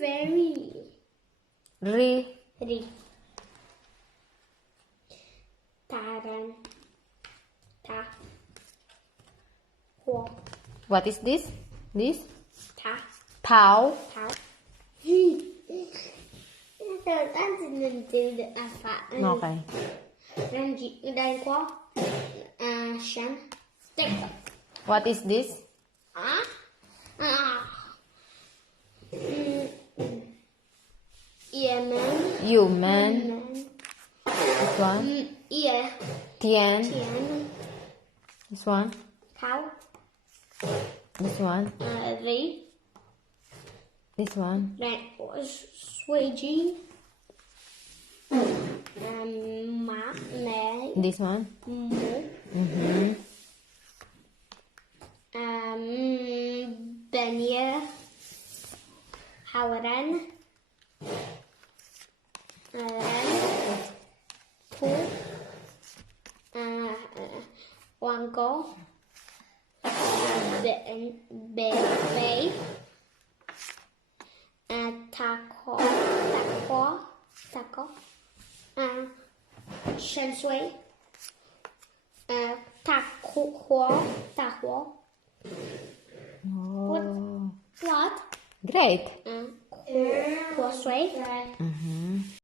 very. Ri. Ri. Taran. Ta. Ho. What is this? This? Ta. Thảo. Thảo. Tan xin từ alpha. Okay. Đây có shan. Take. What is this? Yemen. Human. This one. Yeah. Tian. Tian. This one. Thảo. This one. Ri. This one. Này của Suiji. Má. Nè. This one. Mũ. Mm-hmm. Benya. Hauran. Thu. Hoàng cố. Bể. Taco. Shan suy. Taco. Oh. What? Great. Khua suy.